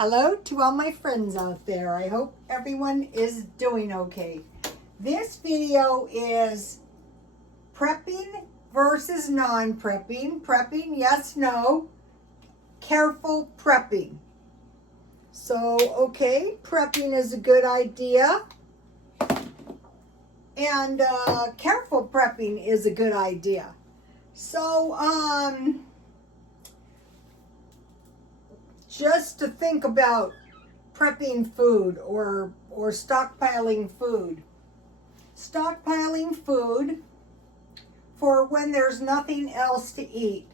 Hello to all my friends out there. I hope everyone is doing okay. This video is prepping versus non-prepping. Prepping, yes, no. Careful prepping. So, okay, prepping is a good idea. And careful prepping is a good idea. So, just to think about prepping food or stockpiling food. Stockpiling food for when there's nothing else to eat.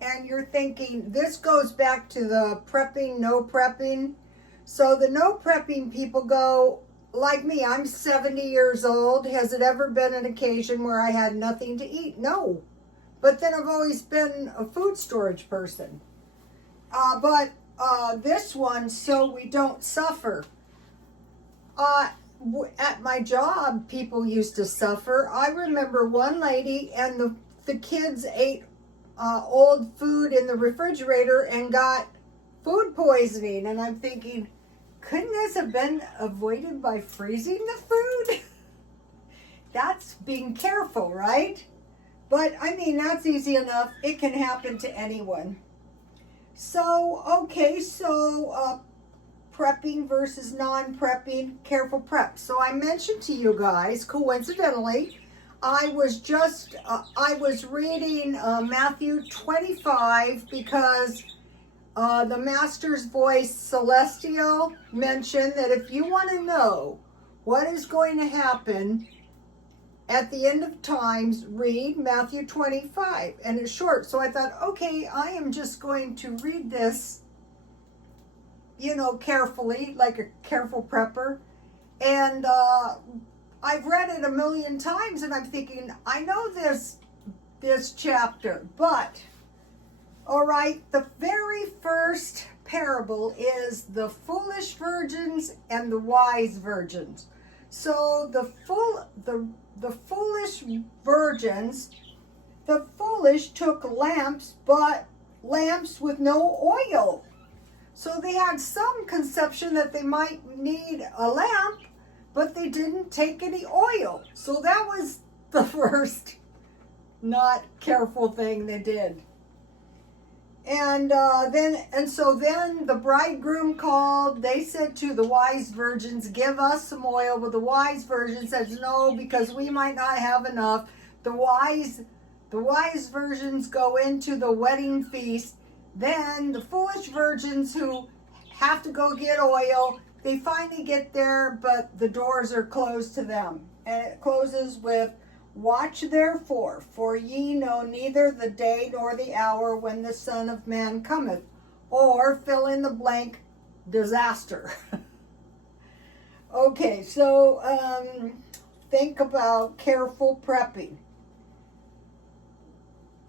And you're thinking, this goes back to the prepping, no prepping. So the no prepping people go, like me, I'm 70 years old. Has it ever been an occasion where I had nothing to eat? No. But then I've always been a food storage person. But this one, so we don't suffer. At my job, people used to suffer. I remember one lady and the kids ate old food in the refrigerator and got food poisoning. And I'm thinking, couldn't this have been avoided by freezing the food? That's being careful, right? But I mean, that's easy enough. It can happen to anyone. So, okay, so prepping versus non-prepping, careful prep. So I mentioned to you guys, coincidentally, I was reading Matthew 25 because the Master's Voice Celestial mentioned that if you want to know what is going to happen at the end of times, read Matthew 25. And it's short. So I thought, okay, I am just going to read this, carefully, like a careful prepper. And I've read it a million times and I'm thinking, I know this chapter, but all right, the very first parable is the foolish virgins and the wise virgins. So the foolish virgins, the foolish took lamps, but lamps with no oil. So they had some conception that they might need a lamp, but they didn't take any oil. So that was the first not careful thing they did. And so then the bridegroom called. They said to the wise virgins, give us some oil. But the wise virgin says, no, because we might not have enough. The wise virgins go into the wedding feast. Then the foolish virgins who have to go get oil, they finally get there, but the doors are closed to them. And it closes with, watch therefore, for ye know neither the day nor the hour when the Son of Man cometh, or fill in the blank, disaster. Okay, so think about careful prepping.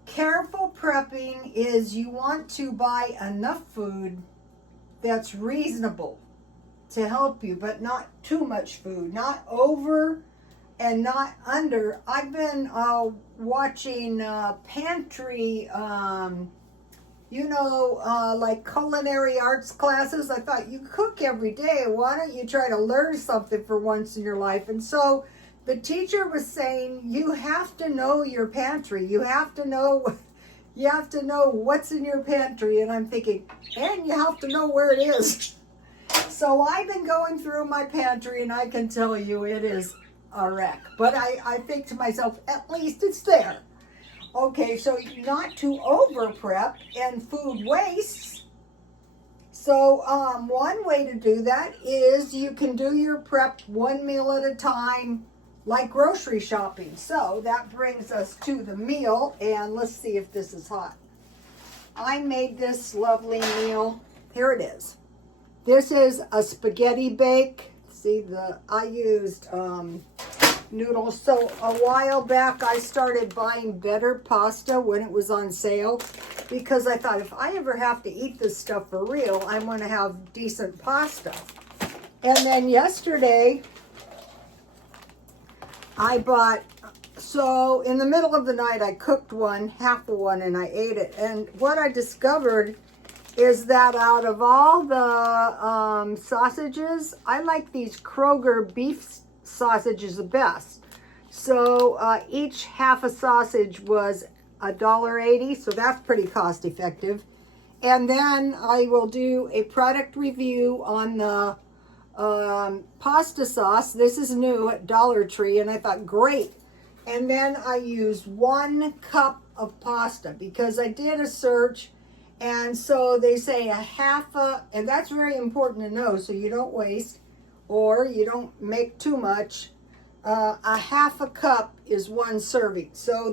Careful prepping is you want to buy enough food that's reasonable to help you, but not too much food, not over and not under. I've been watching pantry, like culinary arts classes. I thought, you cook every day. Why don't you try to learn something for once in your life? And so the teacher was saying, you have to know your pantry. You have to know what's in your pantry. And I'm thinking, and you have to know where it is. So I've been going through my pantry and I can tell you it is a wreck. But I think to myself, at least it's there. Okay, so not to over prep and food waste. So one way to do that is you can do your prep one meal at a time, like grocery shopping. So that brings us to the meal, and let's see if this is hot. I made this lovely meal. Here it is. This is a spaghetti bake. See, I used noodles. So a while back, I started buying better pasta when it was on sale, because I thought, if I ever have to eat this stuff for real, I'm going to have decent pasta. And then yesterday, I bought, so in the middle of the night, I cooked half of one, and I ate it. And what I discovered is that out of all the sausages, I like these Kroger beef sausages the best. So each half a sausage was $1.80, so that's pretty cost effective. And then I will do a product review on the pasta sauce. This is new at Dollar Tree, and I thought, great. And then I used 1 cup of pasta because I did a search, and so they say and that's very important to know so you don't waste or you don't make too much. A half a cup is 1 serving. So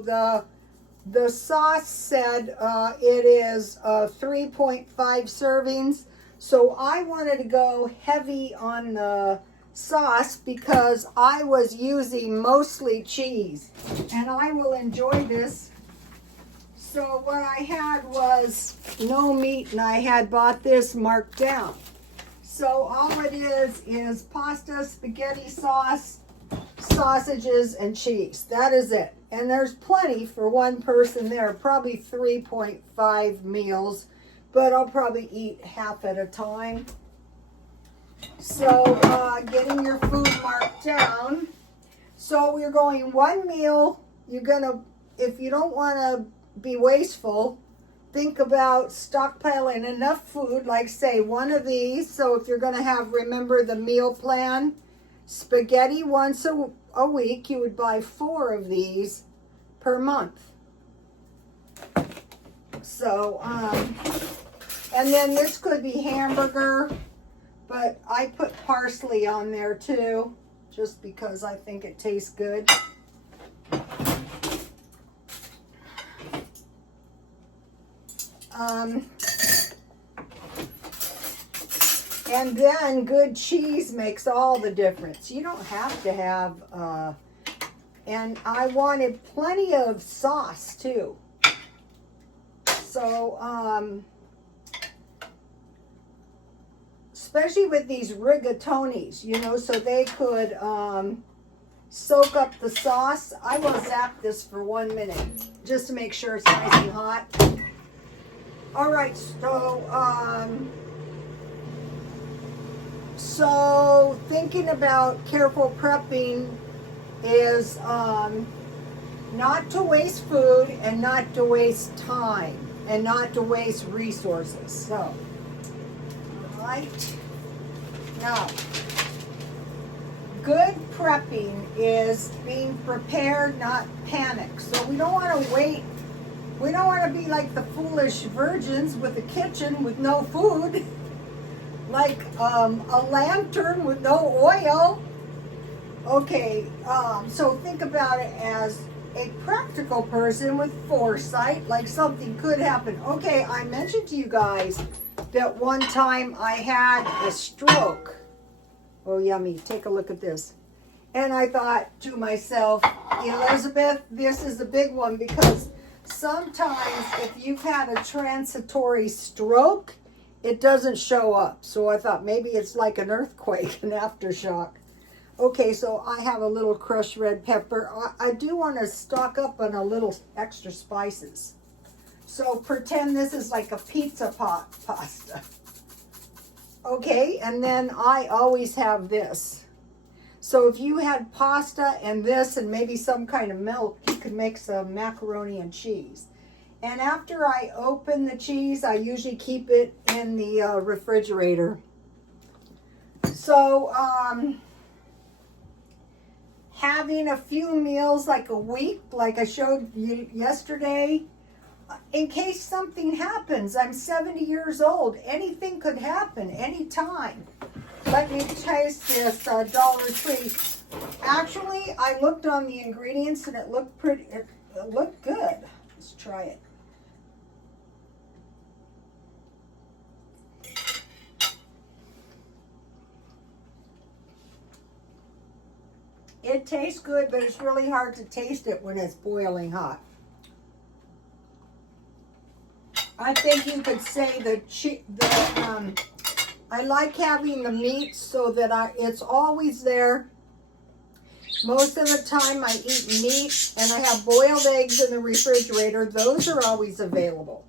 the sauce said it is 3.5 servings. So I wanted to go heavy on the sauce because I was using mostly cheese. And I will enjoy this. So what I had was no meat, and I had bought this marked down. So all it is pasta, spaghetti sauce, sausages, and cheese. That is it. And there's plenty for 1 person there, probably 3.5 meals, but I'll probably eat half at a time. So getting your food marked down. So we're going 1 meal. If you don't want to be wasteful, think about stockpiling enough food, like say 1 of these. So if you're going to have, remember the meal plan, spaghetti once a week, you would buy 4 of these per month. So, and then this could be hamburger, but I put parsley on there too, just because I think it tastes good. And then good cheese makes all the difference. You don't have to have, and I wanted plenty of sauce too. So, especially with these rigatonis, so they could soak up the sauce. I will zap this for 1 minute just to make sure it's nice and hot. All right, so thinking about careful prepping is not to waste food and not to waste time and not to waste resources. So, right now, good prepping is being prepared, not panic. So we don't want to wait. We don't want to be like the foolish virgins with a kitchen with no food, like a lantern with no oil. Okay, so think about it as a practical person with foresight, like something could happen. Okay, I mentioned to you guys that one time I had a stroke. Oh, yummy. Take a look at this. And I thought to myself, Elizabeth, this is a big one, because sometimes if you've had a transitory stroke, it doesn't show up. So I thought maybe it's like an earthquake, an aftershock. Okay, so I have a little crushed red pepper. I do want to stock up on a little extra spices. So pretend this is like a pizza pot pasta. Okay, and then I always have this. So if you had pasta and this and maybe some kind of milk, you could make some macaroni and cheese. And after I open the cheese, I usually keep it in the refrigerator. So, having a few meals like a week, like I showed you yesterday, in case something happens. I'm 70 years old. Anything could happen anytime. Let me taste this Dollar Tree. Actually, I looked on the ingredients and it looked pretty. It looked good. Let's try it. It tastes good, but it's really hard to taste it when it's boiling hot. I think you could say I like having the meat so that it's always there. Most of the time I eat meat, and I have boiled eggs in the refrigerator. Those are always available.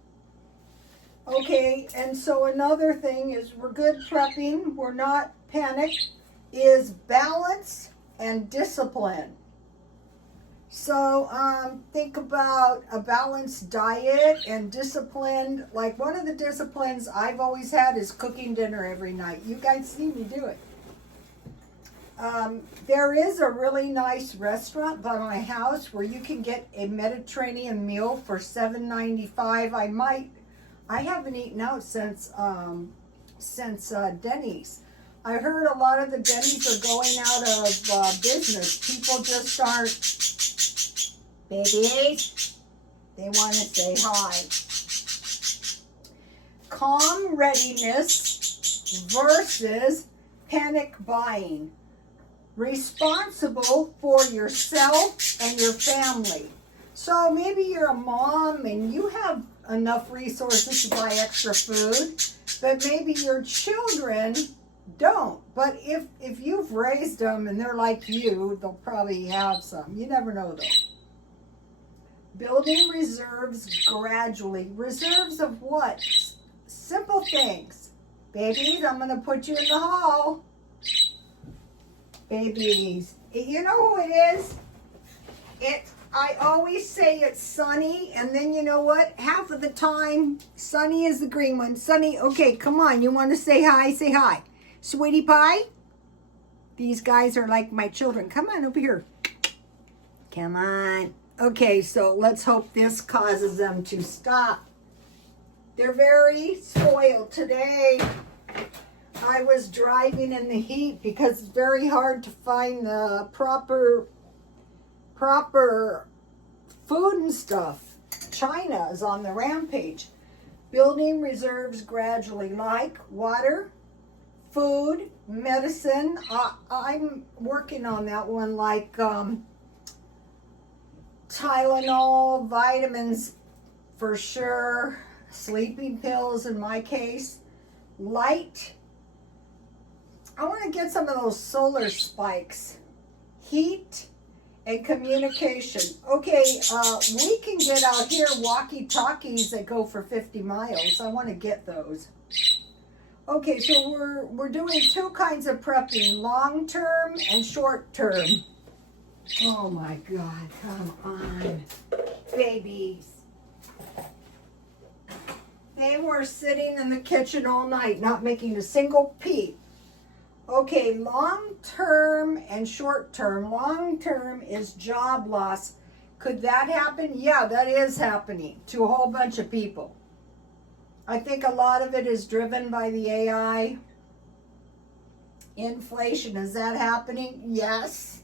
Okay, and so another thing is we're good prepping, we're not panicked, is balance and discipline. So think about a balanced diet and discipline. Like one of the disciplines I've always had is cooking dinner every night. You guys see me do it. There is a really nice restaurant by my house where you can get a Mediterranean meal for $7.95. I haven't eaten out since Denny's. I heard a lot of the Denny's are going out of business. People just aren't, babies, they want to say hi. Calm readiness versus panic buying. Responsible for yourself and your family. So maybe you're a mom and you have enough resources to buy extra food, but maybe your children don't. But if you've raised them and they're like you, they'll probably have some. You never know though. Building reserves gradually. Reserves of what? Simple things. Babies, I'm going to put you in the hall. Babies. You know who it is? I always say it's Sunny, and then you know what? Half of the time, Sunny is the green one. Sunny, okay, come on. You want to say hi? Say hi. Sweetie Pie? These guys are like my children. Come on over here. Come on. Okay, so let's hope this causes them to stop. They're very spoiled today. I was driving in the heat because it's very hard to find the proper food and stuff. China is on the rampage. Building reserves gradually, like water, food, medicine. I'm working on that one, like Tylenol, vitamins for sure, sleeping pills in my case, light. I want to get some of those solar spikes, heat, and communication. Okay, we can get out here walkie-talkies that go for 50 miles. I want to get those. Okay, so we're doing two kinds of prepping, long-term and short-term. Oh my God, come on, babies. They were sitting in the kitchen all night, not making a single peep. Okay, long-term and short-term. Long-term is job loss. Could that happen? Yeah, that is happening to a whole bunch of people. I think a lot of it is driven by the AI. Inflation, is that happening? Yes.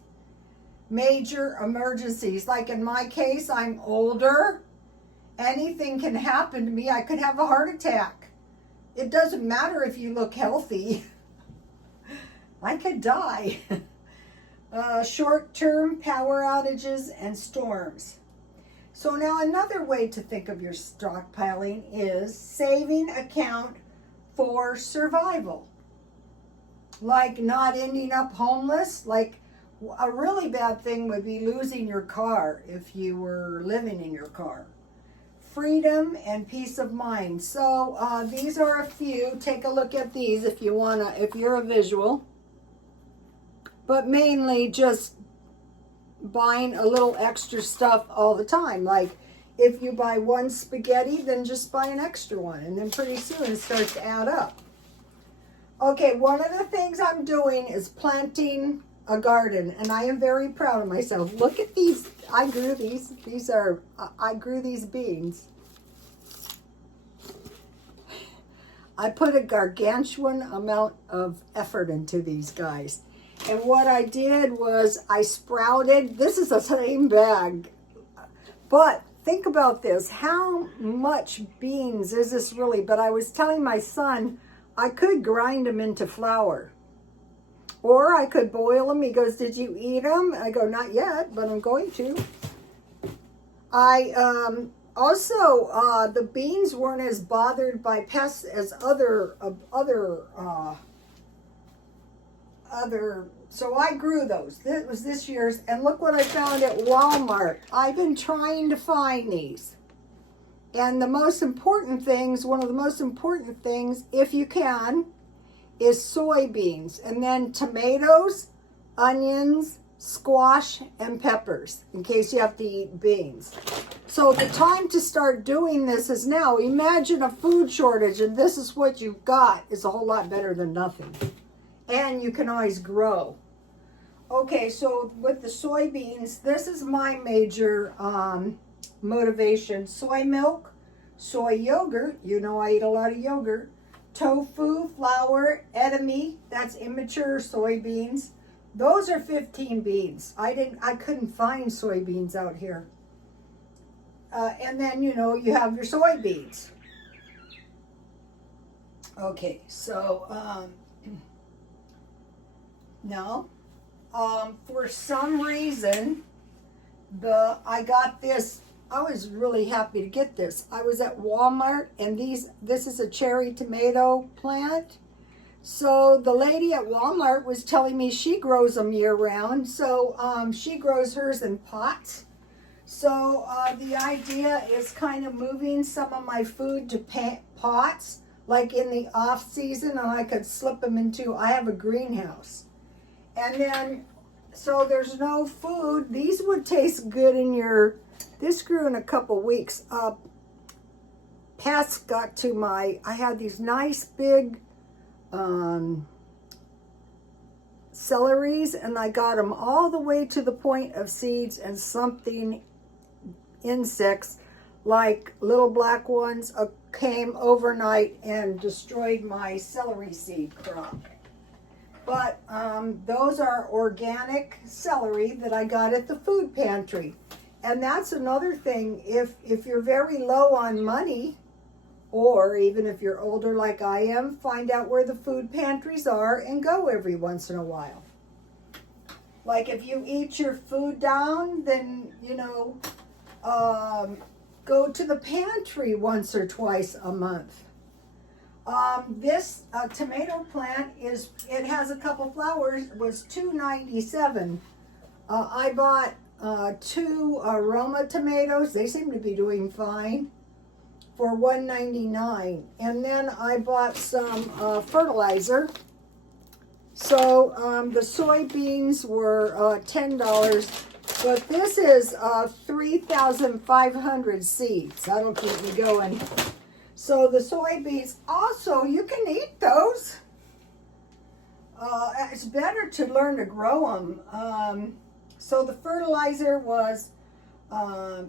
Major emergencies. Like in my case, I'm older. Anything can happen to me. I could have a heart attack. It doesn't matter if you look healthy. I could die. Short-term power outages and storms. So now another way to think of your stockpiling is saving account for survival. Like not ending up homeless. Like a really bad thing would be losing your car if you were living in your car. Freedom and peace of mind. So these are a few. Take a look at these if you wanna, if you're a visual. But mainly just buying a little extra stuff all the time. Like if you buy one spaghetti, then just buy an extra one. And then pretty soon it starts to add up. Okay, one of the things I'm doing is planting a garden. And I am very proud of myself. Look at these. I grew these. I grew these beans. I put a gargantuan amount of effort into these guys. And what I did was I sprouted, this is the same bag, but think about this, how much beans is this really? But I was telling my son, I could grind them into flour, or I could boil them. He goes, did you eat them? I go, not yet, but I'm going to. Also, the beans weren't as bothered by pests as other, so I grew those. This was this year's, and look what I found at Walmart. I've been trying to find these. And the most important things, one of the most important things, if you can, is soybeans. And then tomatoes, onions, squash, and peppers, in case you have to eat beans. So the time to start doing this is now. Imagine a food shortage and this is what you've got. It's a whole lot better than nothing. And you can always grow. Okay, so with the soybeans, this is my major motivation. Soy milk, soy yogurt, you know I eat a lot of yogurt, tofu, flour, edamame, that's immature soybeans. Those are 15 beans. I couldn't find soybeans out here. And then, you know, you have your soybeans. Okay, so now, for some reason, I got this. I was really happy to get this. I was at Walmart, and this is a cherry tomato plant. So the lady at Walmart was telling me she grows them year round. So she grows hers in pots. So the idea is kind of moving some of my food to pots, like in the off season, and I could slip them into, I have a greenhouse. And then, so there's no food. These would taste good in this grew in a couple weeks. Pests got to I had these nice big celeries, and I got them all the way to the point of seeds, and insects like little black ones came overnight and destroyed my celery seed crop. But those are organic celery that I got at the food pantry. And that's another thing. If you're very low on money, or even if you're older like I am, find out where the food pantries are and go every once in a while. Like if you eat your food down, then, you know, go to the pantry once or twice a month. This tomato plant it has a couple flowers, was $2.97. I bought 2 aroma tomatoes. They seem to be doing fine for $1.99. And then I bought some fertilizer. So the soybeans were $10. But this is 3,500 seeds. That'll keep me going. So the soybeans, also, you can eat those. It's better to learn to grow them. So the fertilizer was,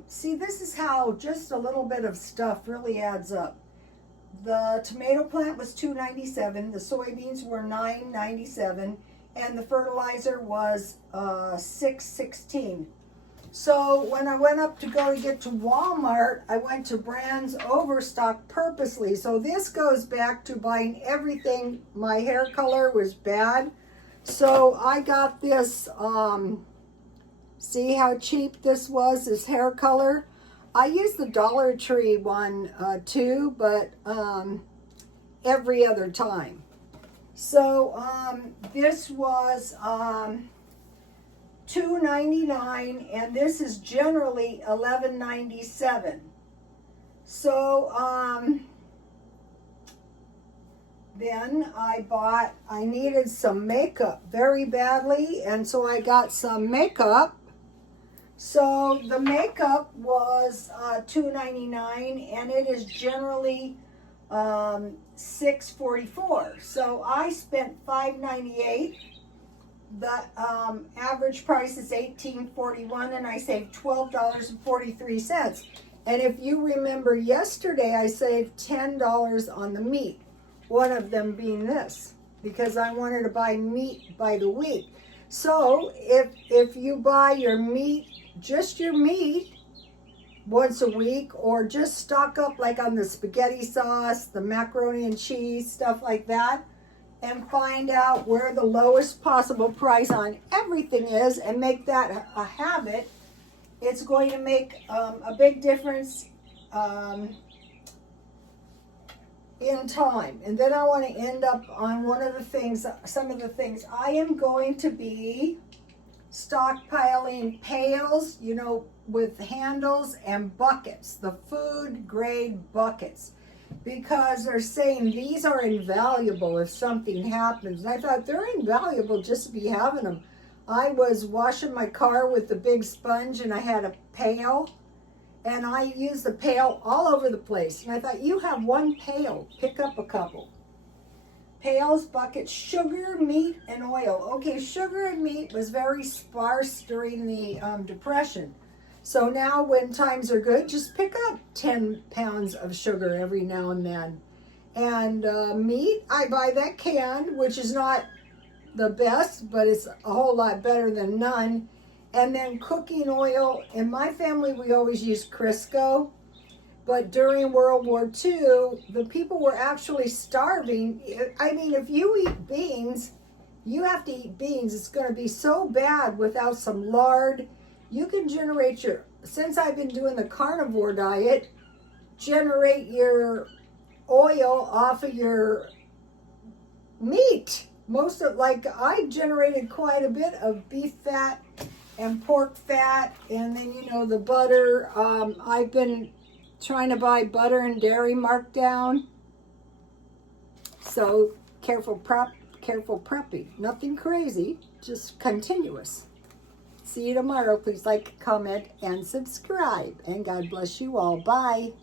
see, this is how just a little bit of stuff really adds up. The tomato plant was $2.97. The soybeans were $9.97. And the fertilizer was $6.16. So when I went up to get to Walmart, I went to Brands Overstock purposely. So this goes back to buying everything. My hair color was bad. So I got this, see how cheap this was, this hair color? I used the Dollar Tree one too, but every other time. So this was $2.99, and this is generally $11.97. So then I needed some makeup very badly, and so I got some makeup. So the makeup was $2.99, and it is generally $6.44. So I spent $5.98. The average price is $18.41, and I saved $12.43. And if you remember yesterday, I saved $10 on the meat. One of them being this, because I wanted to buy meat by the week. So if you buy your meat, just your meat, once a week, or just stock up like on the spaghetti sauce, the macaroni and cheese, stuff like that, and find out where the lowest possible price on everything is and make that a habit, it's going to make a big difference in time. And then I want to end up on some of the things I am going to be stockpiling pails, you know, with handles and buckets, the food grade buckets, because they're saying these are invaluable if something happens. And I thought they're invaluable just to be having them. I was washing my car with the big sponge and I had a pail, and I used the pail all over the place. And I thought, you have one pail, pick up a couple. Pails, buckets, sugar, meat, and oil. Okay, sugar and meat was very sparse during the Depression. So now when times are good, just pick up 10 pounds of sugar every now and then. And meat, I buy that canned, which is not the best, but it's a whole lot better than none. And then cooking oil. In my family, we always use Crisco. But during World War II, the people were actually starving. I mean, if you eat beans, you have to eat beans. It's going to be so bad without some lard. You can generate your, since I've been doing the carnivore diet, generate your oil off of your meat. Most of, like, I generated quite a bit of beef fat and pork fat, and then, you know, the butter. I've been trying to buy butter and dairy marked down. So careful prepping. Nothing crazy, just continuous. See you tomorrow. Please like, comment, and subscribe. And God bless you all. Bye.